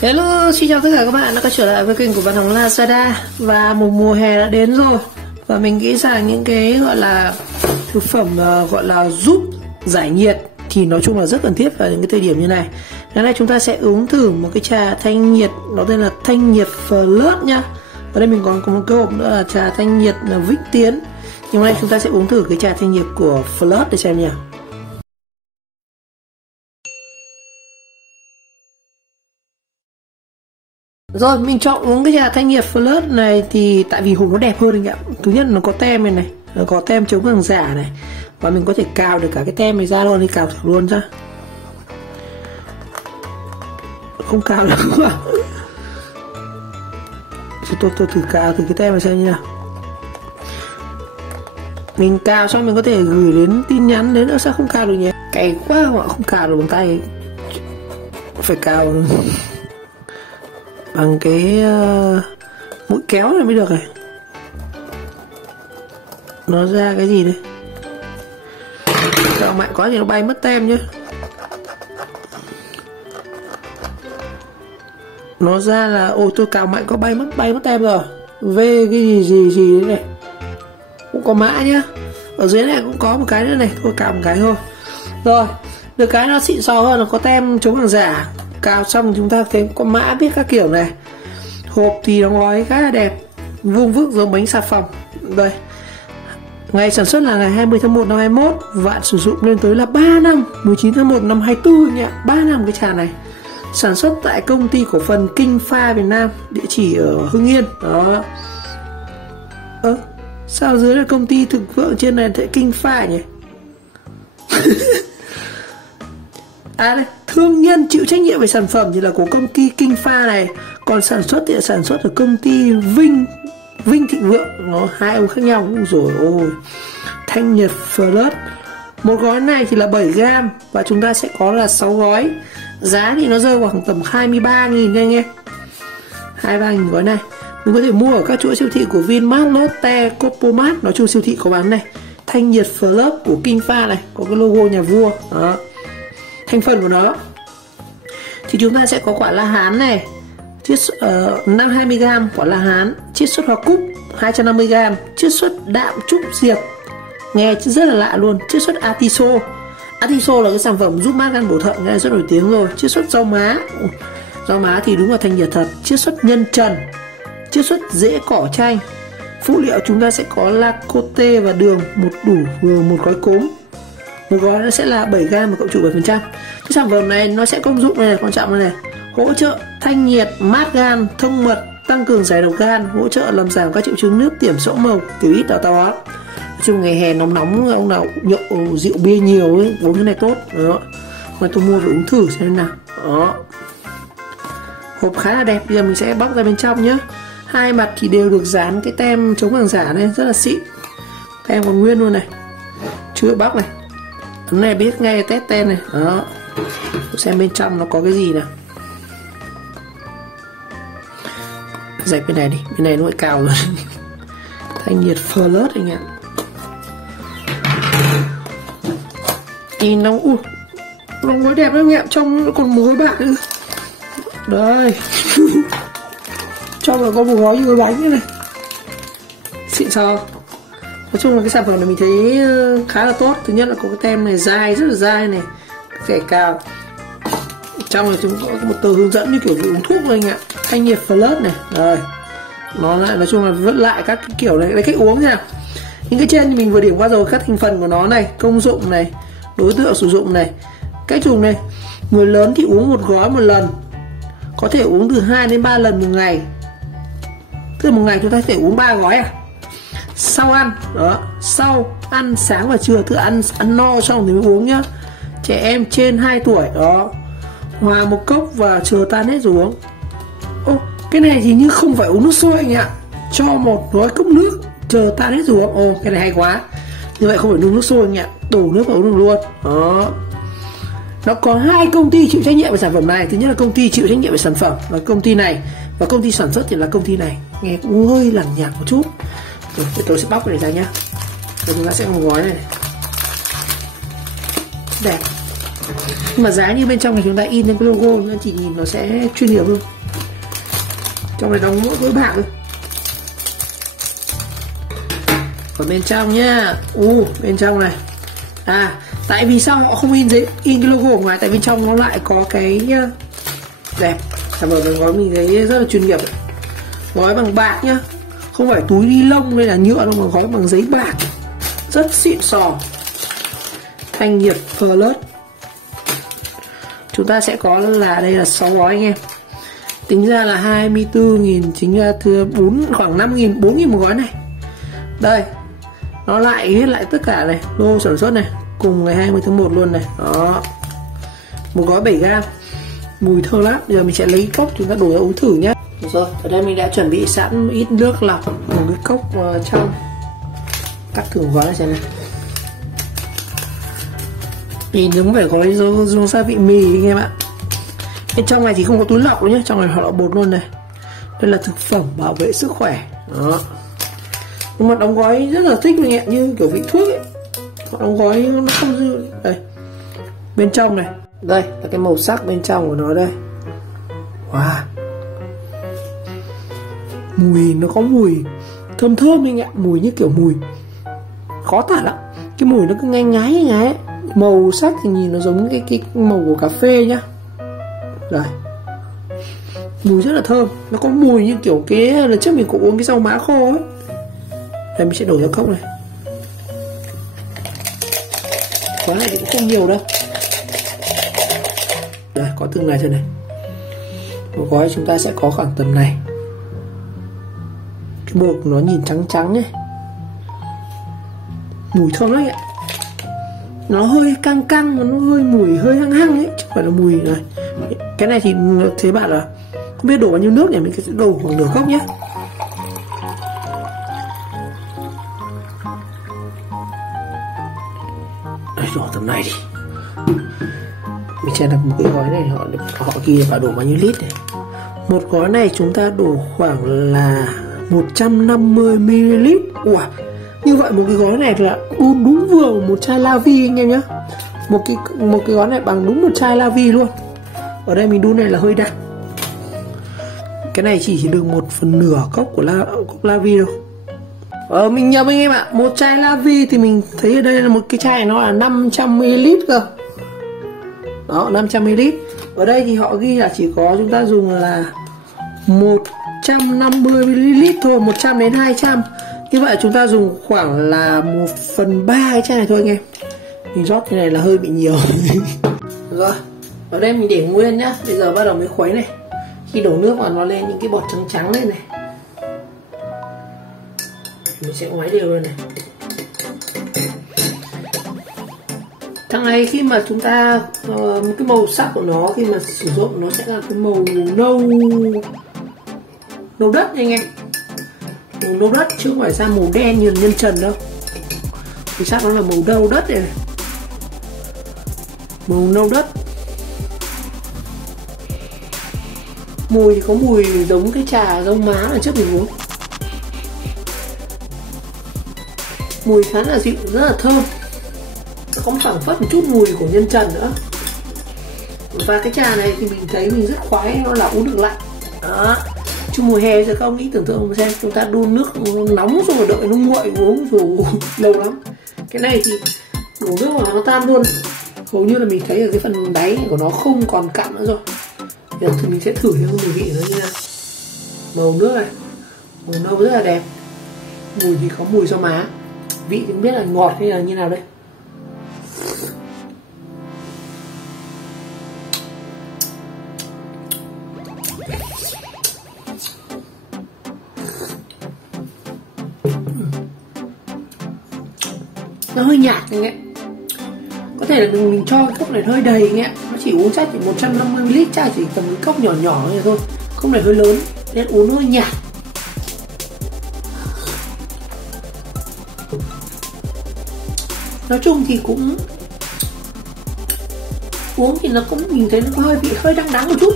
Hello, xin chào tất cả các bạn đã quay trở lại với kênh của Văn Hồng Lazada. Và một mùa hè đã đến rồi, và mình nghĩ rằng những cái gọi là thực phẩm gọi là giúp giải nhiệt thì nói chung là rất cần thiết vào những cái thời điểm như này. Ngày nay chúng ta sẽ uống thử một cái trà thanh nhiệt, nó tên là thanh nhiệt Flirt nhá. Ở đây mình còn có một cái hộp nữa là trà thanh nhiệt Vĩnh Tiến. Nhưng hôm nay chúng ta sẽ uống thử cái trà thanh nhiệt của Flirt để xem nhỉ. Rồi, mình chọn uống cái trà thanh nhiệt Flirt này thì tại vì hộp nó đẹp hơn anh ạ. Thứ nhất là nó có tem này này, nó có tem chống hàng giả này, và mình có thể cào được cả cái tem này ra luôn, đi cào thử luôn ra. Không cào được quá. Tôi thử cào thử cái tem này xem như nào. Mình cào xong mình có thể gửi đến tin nhắn đến nữa, sao không cào được nhỉ? Cày quá mà không cào được bằng tay, phải cào bằng cái mũi kéo này mới được này. Nó ra cái gì đây? Cào mạnh quá thì nó bay mất tem nhá. Nó ra là ôi tôi cào mạnh có bay mất tem rồi. Về cái gì đấy này. Cũng có mã nhá. Ở dưới này cũng có một cái nữa này, tôi cào một cái thôi. Rồi, được cái nó xịn sò hơn, nó có tem chống hàng giả. Cào xong chúng ta thấy có mã viết các kiểu này. Hộp thì đóng gói khá là đẹp, vuông vức giống bánh xà phòng. Đây, ngày sản xuất là ngày 20 tháng 1 năm 21, và sử dụng lên tới là 3 năm, 19 tháng 1 năm 24 nhỉ. 3 năm cái trà này. Sản xuất tại công ty cổ phần Kinh Pha Việt Nam, địa chỉ ở Hưng Yên. Đó. Sao dưới là công ty thực vượng, trên này thấy Kinh Pha nhỉ? À đây, thương nhân chịu trách nhiệm về sản phẩm thì là của công ty Kinh Pha này, còn sản xuất thì là sản xuất ở công ty Vinh Thịnh Vượng. Nó hai ông khác nhau. Rồi ôi, thanh nhiệt Flirt. Một gói này thì là 7g và chúng ta sẽ có là 6 gói. Giá thì nó rơi vào khoảng tầm 23.000 nha anh em. 23.000 gói này. Mình có thể mua ở các chuỗi siêu thị của Vinmart, Lotte, Copomart, nói chung siêu thị có bán này. Thanh nhiệt Flirt của Kinh Pha này, có cái logo nhà vua. Đó. Thành phần của nó thì chúng ta sẽ có quả la hán này, chiết 20g quả la hán, chiết xuất hoa cúc 250g, chiết xuất đạm trúc diệp, nghe rất là lạ luôn, chiết xuất atiso. Atiso là cái sản phẩm giúp mát gan bổ thận, nghe rất nổi tiếng rồi. Chiết xuất rau má thì đúng là thanh nhiệt thật. Chiết xuất nhân trần, chiết xuất rễ cỏ chanh. Phụ liệu chúng ta sẽ có lacote và đường, một gói cốm. Một gói nó sẽ là 7g và cộng trừ 7%. Cái sản phẩm này nó sẽ công dụng này, quan trọng này, hỗ trợ thanh nhiệt, mát gan, thông mật, tăng cường giải độc gan, hỗ trợ làm giảm các triệu chứng nước tiểm, sẫm màu, tiểu ít, táo óc. Nói chung ngày hè nóng ông nào nhậu rượu bia nhiều ấy, uống cái này tốt. Đó. Mà tôi mua về uống thử xem nào. Đó. Hộp khá là đẹp, bây giờ mình sẽ bóc ra bên trong nhé. Hai mặt thì đều được dán cái tem chống hàng giả này, rất là xịn. Tem còn nguyên luôn này, chưa bóc này. Cái này biết ngay test tem này. Đó. Xem bên trong nó có cái gì nào. Dạch bên này đi, bên này nó lại cào rồi. Thanh nhiệt Flirt anh ạ. Nhìn nó gói đẹp lắm anh ạ, trong nó còn một gói bạc nữa. Đây. Trong là có một gói như gói bánh như này. Xịn sò. Nói chung là cái sản phẩm này mình thấy khá là tốt. Thứ nhất là có cái tem này dai, rất là dai này, kẻ cào. Trong này chúng có một tờ hướng dẫn như kiểu uống thuốc thôi anh ạ. Thanh nhiệt Flirt này. Rồi. Nó lại nói chung là vẫn lại các cái kiểu này, cách uống thế nào. Những cái trên mình vừa điểm qua rồi, các thành phần của nó này, công dụng này, đối tượng sử dụng này, cách dùng này. Người lớn thì uống một gói một lần, có thể uống từ 2 đến 3 lần một ngày. Tức là một ngày chúng ta có thể uống 3 gói à. Sau ăn, đó, sau ăn sáng và trưa, tức là ăn no xong thì mới uống nhá. Trẻ em trên 2 tuổi, đó, hòa một cốc và chờ tan hết rồi uống. Ô, cái này thì như không phải uống nước sôi anh ạ. Cho một gói cốc nước, chờ tan hết rồi uống. Ô, cái này hay quá. Như vậy không phải uống nước sôi anh ạ, đổ nước vào uống được luôn. Đó. Nó có 2 công ty chịu trách nhiệm về sản phẩm này. Thứ nhất là công ty chịu trách nhiệm về sản phẩm là công ty này, và công ty sản xuất thì là công ty này. Nghe cũng hơi lằng nhằng một chút. Rồi, tôi sẽ bóc cái này ra nhá. Rồi chúng ta sẽ có một gói này. Đẹp. Nhưng mà giá như bên trong này chúng ta in lên cái logo nên chỉ nhìn nó sẽ chuyên nghiệp hơn. Trong này đóng mỗi cái bạc thôi. Còn bên trong nhá, bên trong này, tại vì sao họ không in cái logo ở ngoài, tại bên trong nó lại có cái đẹp. Sản phẩm gói mình thấy rất là chuyên nghiệp. Gói bằng bạc nhá, không phải túi ni lông hay là nhựa đâu, mà gói bằng giấy bạc, rất xịn sò. Thanh nhiệt Plus. Chúng ta sẽ có là đây là 6 gói anh em. Tính ra là 24.000, chính ra khoảng 5.000, 4.000 một gói này. Đây, nó lại viết lại tất cả này, lô sản xuất này, cùng ngày 20 tháng 1 luôn này. Đó, một gói 7g, mùi thơm lắm. Bây giờ mình sẽ lấy cốc chúng ta đổ ra uống thử nhé. Rồi, ở đây mình đã chuẩn bị sẵn ít nước lọc, một cái cốc trong. Cắt thử gói này xem này. Nhìn giống phải gói dùng gia vị mì anh em ạ. Bên trong này thì không có túi lọc nữa nhé, trong này họ là bột luôn này. Đây là thực phẩm bảo vệ sức khỏe. Đó. Nhưng mà đóng gói rất là thích anh em, như kiểu vị thuốc ấy. Họ đóng gói nó không dư. Đây, bên trong này, đây là cái màu sắc bên trong của nó đây. Wow, mùi nó có mùi thơm thơm anh ạ, mùi như kiểu mùi khó tả lắm. Cái mùi nó cứ ngai ngái ấy. Màu sắc thì nhìn nó giống cái màu của cà phê nhá. Đây, mùi rất là thơm, nó có mùi như kiểu cái lần trước mình cũng uống cái rau má khô ấy. Đây mình sẽ đổ ra cốc này. Gói này thì cũng không nhiều đâu. Đây, có từng này thôi này. Một gói chúng ta sẽ có khoảng tầm này. Cái bột nó nhìn trắng trắng nhé. Mùi thơm lắm ạ. Nó hơi căng căng, nó hơi mùi hơi hăng hăng ấy, chứ không phải là mùi này. Cái này thì thấy bạn là không biết đổ bao nhiêu nước, để mình sẽ đổ khoảng nửa cốc nhé. Đây, đổ tầm này đi. Mình xem là một cái gói này họ ghi là đổ bao nhiêu lít này. Một gói này chúng ta đổ khoảng là 150ml. Wow, như vậy một cái gói này là đúng vừa một chai La Vi anh em nhé. Một cái gói này bằng đúng một chai La Vi luôn. Ở đây mình đun này là hơi đặc. Cái này chỉ được 1/2 cốc của La Vi đâu. Mình nhầm anh em ạ. Một chai La Vi thì mình thấy ở đây là một cái chai nó là 500ml cơ. Đó, 500ml. Ở đây thì họ ghi là chỉ có chúng ta dùng là 150ml thôi, 100 đến 200. Như vậy chúng ta dùng khoảng là 1/3 cái chai này thôi anh em. Mình rót cái này là hơi bị nhiều. Rồi, ở đây mình để nguyên nhá. Bây giờ bắt đầu mới khuấy này. Khi đổ nước vào nó lên những cái bọt trắng trắng lên này, mình sẽ ngoáy đều lên này. Thằng này khi mà chúng ta cái màu sắc của nó khi mà sử dụng nó sẽ là cái màu nâu đất anh em. Màu nâu đất chứ không phải ra màu đen như nhân trần đâu. Thì sắc nó là màu nâu đất này. Màu nâu đất. Mùi thì có mùi giống cái trà rau má ở trước mình uống. Mùi khá là dịu, rất là thơm. Có phảng phất một chút mùi của nhân trần nữa. Và cái trà này thì mình thấy mình rất khoái, nó là uống được lạnh. Đó. Chứ mùa hè giờ các ông nghĩ tưởng tượng xem, chúng ta đun nước nóng xong rồi đợi nó nguội uống rồi lâu lắm. Cái này thì đổ nước vào nó tan luôn. Hầu như là mình thấy ở cái phần đáy của nó không còn cặn nữa rồi. Giờ thì mình sẽ thử cái mùi vị nó như nào. Màu nước này, màu nâu rất là đẹp. Mùi thì có mùi rau má. Vị thì không biết là ngọt hay là như nào đây. Nó hơi nhạt anh ạ. Có thể là mình cho cái cốc này hơi đầy anh ạ. Nó chỉ uống chắc chỉ 150ml, chai chỉ tầm cái cốc nhỏ nhỏ này thôi. Cốc này hơi lớn nên uống hơi nhạt. Nói chung thì cũng uống thì nó cũng mình thấy nó có hơi vị hơi đắng đắng một chút.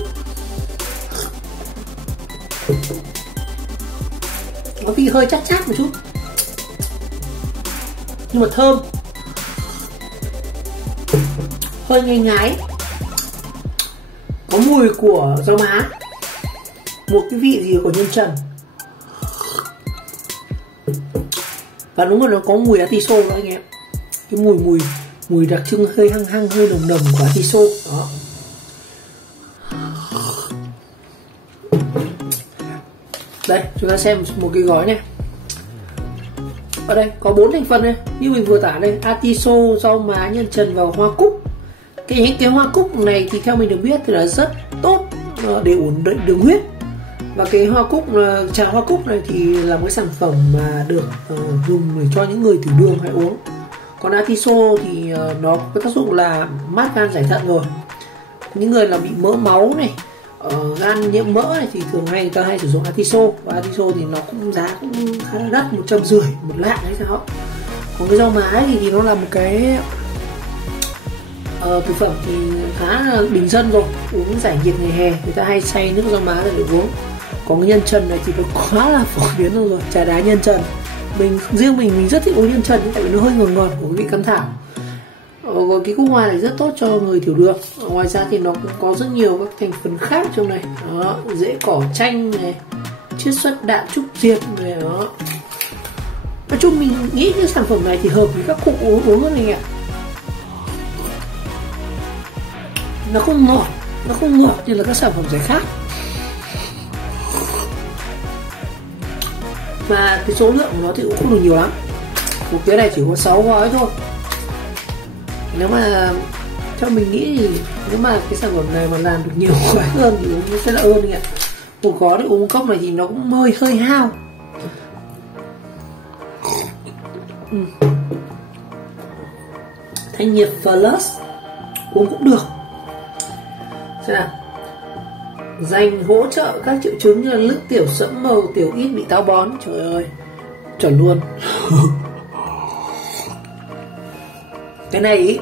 Có vị hơi chát chát một chút. Nhưng mà thơm. hơi ngấy ngái, có mùi của rau má, một cái vị gì của nhân trần, và đúng là nó có mùi atiso đó anh em. Cái mùi đặc trưng hơi hăng hăng, hơi nồng nồng của atiso đó. Đây chúng ta xem một cái gói này. Ở đây có 4 thành phần này như mình vừa tả đây: atiso, rau má, nhân trần và hoa cúc. Cái hoa cúc này thì theo mình được biết thì là rất tốt để ổn định đường huyết. Và cái hoa cúc, trà hoa cúc này thì là một cái sản phẩm mà được dùng để cho những người tiểu đường hay uống. Còn atiso thì nó có tác dụng là mát gan giải thận rồi. Những người là bị mỡ máu này, gan nhiễm mỡ này thì thường người ta hay sử dụng atiso. Và atiso thì nó cũng giá cũng khá là đắt, 150 một lạng hay sao. Còn cái rau má thì nó là một cái thực phẩm thì khá là bình dân rồi, uống giải nhiệt ngày hè, người ta hay xay nước rau má để uống. Còn cái nhân trần này thì nó quá là phổ biến rồi, trà đá nhân trần. Riêng mình rất thích uống nhân trần tại vì nó hơi ngọt ngọt của vị cam thảo. Cái cúc hoa này rất tốt cho người tiểu đường. Ngoài ra thì nó cũng có rất nhiều các thành phần khác trong này đó, rễ cỏ chanh này, chiết xuất đạm trúc diệp này đó. Nói chung mình nghĩ cái sản phẩm này thì hợp với các cụ uống hơn anh ạ. Nó không ngọt như là các sản phẩm giải khát, mà cái số lượng của nó thì cũng không được nhiều lắm. Một cái này chỉ có 6 gói thôi. Nếu mà theo mình nghĩ thì nếu mà cái sản phẩm này mà làm được nhiều gói hơn thì uống sẽ là ơn anh ạ. Một gói để uống một cốc này thì nó cũng hơi hao. Thanh nhiệt Plus uống cũng được. Xem nào. Dành hỗ trợ các triệu chứng như là nước tiểu sẫm màu, tiểu ít, bị táo bón. Trời ơi, chuẩn luôn. Cái này ý,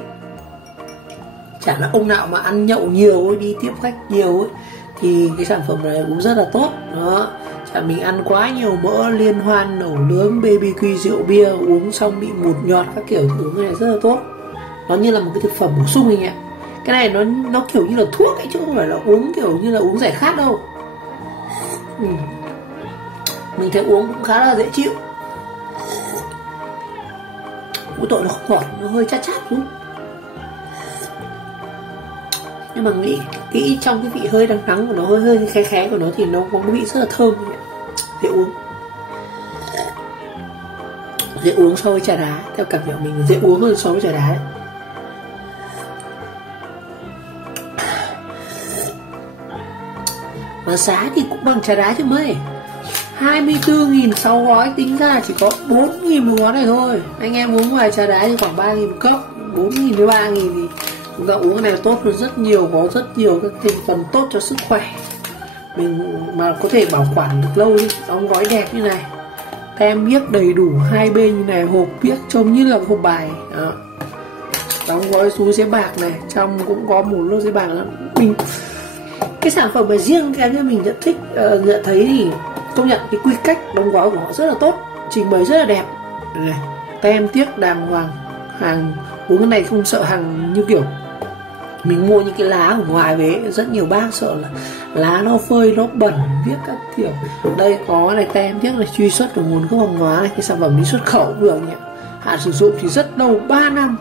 chẳng là ông nào mà ăn nhậu nhiều ấy, đi tiếp khách nhiều ấy, thì cái sản phẩm này cũng rất là tốt đó. Chẳng mình ăn quá nhiều mỡ, liên hoan, nấu nướng, BBQ, rượu bia, uống xong bị mụt nhọt các kiểu, uống cái này rất là tốt. Nó như là một cái thực phẩm bổ sung anh ạ. Cái này nó kiểu như là thuốc ấy chứ không phải là uống kiểu như là uống giải khát đâu. Mình thấy uống cũng khá là dễ chịu. Mỗi tội nó không ngọt, nó hơi chát đúng. Nhưng mà nghĩ kỹ trong cái vị hơi đắng đắng của nó, hơi khé khé của nó thì nó có cái vị rất là thơm. Dễ uống. Dễ uống so với trà đá. Theo cảm nhận mình dễ uống hơn so với trà đá ấy. Mà giá thì cũng bằng trà đá chứ mấy. 24.000 6 gói, tính ra chỉ có 4.000 một gói này thôi. Anh em uống ngoài trà đá thì khoảng 3.000 một cốc. 4.000 với 3.000 thì chúng ta uống cái này tốt hơn rất nhiều. Có rất nhiều các thành phần tốt cho sức khỏe. Mình mà có thể bảo quản được lâu đi. Đóng gói đẹp như này, tem biếc đầy đủ hai bên như này, hộp biếc trông như là hộp bài đó. Đóng gói túi giấy bạc này, trong cũng có một lô giấy bạc đó. Cái sản phẩm mà riêng cái như mình nhận thích, nhận thấy thì công nhận cái quy cách đóng gói của họ rất là tốt, trình bày rất là đẹp này, tem tiếc đàng hoàng. Hàng uống cái này không sợ hàng như kiểu mình mua những cái lá ở ngoài về, rất nhiều bác sợ là lá nó phơi, nó bẩn, viết các kiểu. Đây có cái này tem tiếc là truy xuất của nguồn gốc hàng hóa này, cái sản phẩm đi xuất khẩu được nhỉ. Hạn sử dụng thì rất lâu, 3 năm.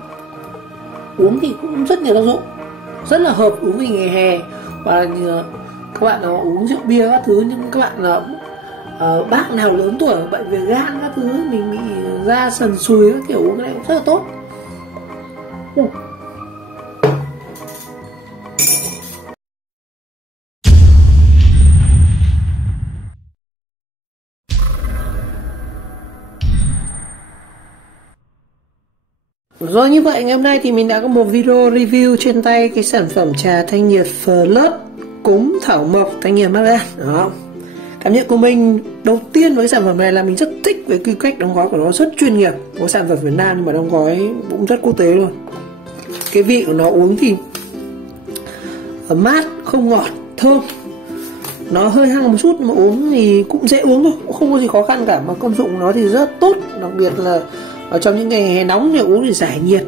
Uống thì cũng rất nhiều tác dụng, rất là hợp uống vì ngày hè. Và các bạn nào uống rượu bia các thứ, nhưng các bạn là bác nào lớn tuổi bệnh về gan các thứ, mình bị da sần sùi các kiểu, uống cái này cũng rất là tốt. Rồi, như vậy ngày hôm nay thì mình đã có một video review trên tay cái sản phẩm trà thanh nhiệt Plus cúng thảo mộc thanh nhiệt mát gan đó. Cảm nhận của mình đầu tiên với sản phẩm này là mình rất thích với quy cách đóng gói của nó, rất chuyên nghiệp. Có sản phẩm Việt Nam nhưng mà đóng gói cũng rất quốc tế luôn. Cái vị của nó uống thì mát, không ngọt, thơm. Nó hơi hăng một chút mà uống thì cũng dễ uống thôi, cũng không có gì khó khăn cả. Mà công dụng nó thì rất tốt, đặc biệt là ở trong những ngày hè nóng thì uống thì giải nhiệt.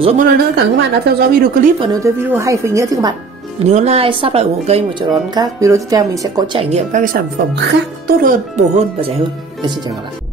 Rồi một lần nữa cảm ơn các bạn đã theo dõi video clip, và nếu thấy video hay và ý nghĩa thì các bạn nhớ like, subscribe ủng hộ kênh và chờ đón các video tiếp theo. Mình sẽ có trải nghiệm các cái sản phẩm khác tốt hơn, bổ hơn và rẻ hơn. Xin chào các bạn.